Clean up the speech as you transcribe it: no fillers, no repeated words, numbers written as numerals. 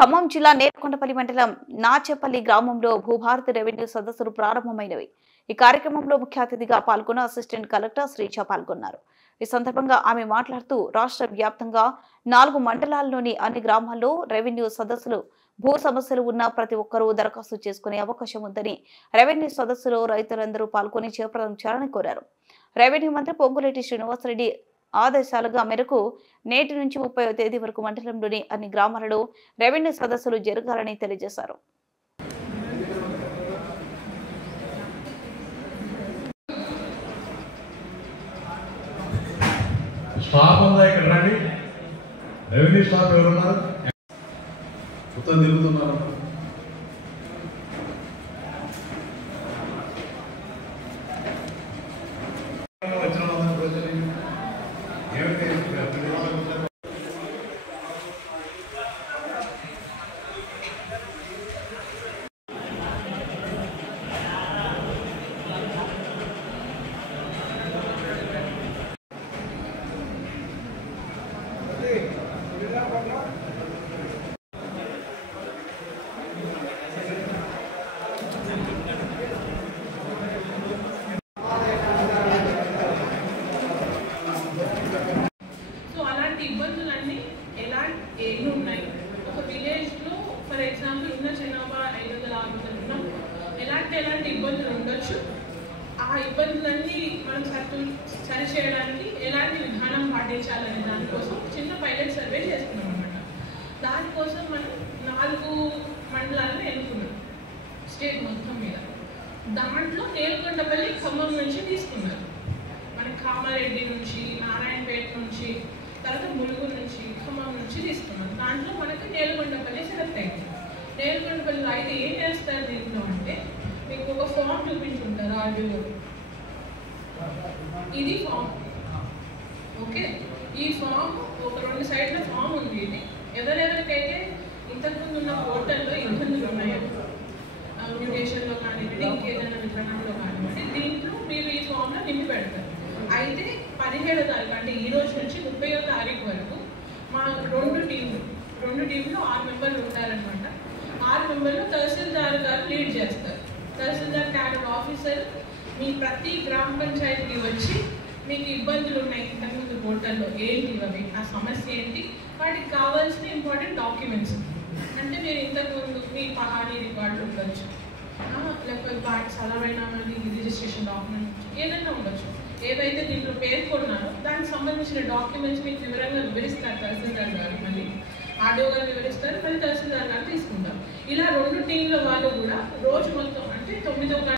ఖమ్మం జిల్లా నేర్కొండపల్లి మండలం నాచెపల్లి గ్రామంలో భూభారతి రెవెన్యూ సదస్సులు ప్రారంభమైనవి. ఈ కార్యక్రమంలో ముఖ్య అతిథిగా పాల్గొన్న అసిస్టెంట్ కలెక్టర్ శ్రీజ పాల్గొన్నారు. ఈ సందర్భంగా ఆమె మాట్లాడుతూ రాష్ట్ర వ్యాప్తంగా 4 మండలాల్లోని అన్ని గ్రామాల్లో రెవెన్యూ సదస్సులు భూ సమస్యలు ఉన్న ప్రతి ఒక్కరూ దరఖాస్తు చేసుకునే అవకాశం ఉందని రెవెన్యూ సదస్సులో రైతులందరూ పాల్గొని జయప్రదం చేయాలని కోరారు. రెవెన్యూ మంత్రి పొంగులేటి శ్రీనివాసరెడ్డి ఆదేశాల మేరకు నేటి నుంచి 30వ తేదీ వరకు మండలంలోని అన్ని గ్రామాలలో రెవెన్యూ సదస్సులు జరగాలని తెలియజేశారు. ఇబ్బందులన్నీ ఎన్ని ఉన్నాయి ఒక విలేజ్లో ఫర్ ఎగ్జాంపుల్ ఉన్న జనాభా 500-600 ఉన్నాం. ఎలాంటి ఇబ్బందులు ఉండొచ్చు, ఆ ఇబ్బందులన్నీ మనం సరి చేయడానికి ఎలాంటి విధానం పాటించాలనే దానికోసం చిన్న పైలట్ సర్వే చేస్తున్నాం అన్నమాట. దానికోసం మనం 4 మండలాలను ఎన్నుకున్నాం స్టేట్ మొత్తం మీద. దాంట్లో నేర్కొండపల్లి ఖమ్మం నుంచి తీసుకున్నారు, మనకి కామారెడ్డి నుంచి, నారాయణపేట నుంచి, తర్వాత ములుగు నుంచి, ఖమ్మం నుంచి తీసుకున్నాం. దాంట్లో మనకి నేర్కొండపల్లి సెలెక్ట్ అయింది. నేర్కొండపల్లిలో అయితే ఏం చేస్తారు దీంట్లో అంటే, మీకు ఒక ఫామ్ చూపించుంటారు ఆర్డీఓ. ఇది ఫామ్, ఓకే. ఈ ఫామ్ ఒక 2 సైడ్ల ఫామ్ ఉంది. ఇది ఎవరెవరికైతే ఇంతకుముందు ఉన్న పోర్టల్లో ఇబ్బందులు ఉన్నాయో, మ్యూటేషన్లో కానివ్వండి, ఇంకేదైనా విధానంలో కానివ్వండి, దీంట్లో మీరు ఈ ఫామ్లో నింపి పెడతారు. అయితే 17వ తారీఖు అంటే ఈ రోజు నుంచి 30వ తారీఖు వరకు మా 2 టీంలు 6 మెంబర్లు ఉంటారనమాట. 6 మెంబర్లు తహసీల్దార్ గారు లీడ్ చేస్తారు. తహసీల్దార్ క్యాడర్ ఆఫీసర్ మీ ప్రతి గ్రామ పంచాయతీకి వచ్చి మీకు ఇబ్బందులు ఉన్నాయి ఇంతకుముందు పోర్టల్లో ఏంటి, అవి ఆ సమస్య ఏంటి, వాటికి కావాల్సిన ఇంపార్టెంట్ డాక్యుమెంట్స్ అంటే మీరు ఇంతకుముందు మీ పహాడీ రికార్డులు ఉండొచ్చు, లేకపోతే వాటి సలవైన రిజిస్ట్రేషన్ డాక్యుమెంట్ ఏదైనా ఉండొచ్చు. ఏవైతే దీంట్లో పేర్కొన్నారో దానికి సంబంధించిన డాక్యుమెంట్స్ మీకు వివరంగా వివరిస్తారు తహసీల్దార్ గారు, మళ్ళీ ఆర్డీఓ గారు వివరిస్తారు, మళ్ళీ తహసీల్దార్ గారు తీసుకుంటారు. ఇలా 2 టీంల వాళ్ళు కూడా రోజు మొత్తం అంటే 9వ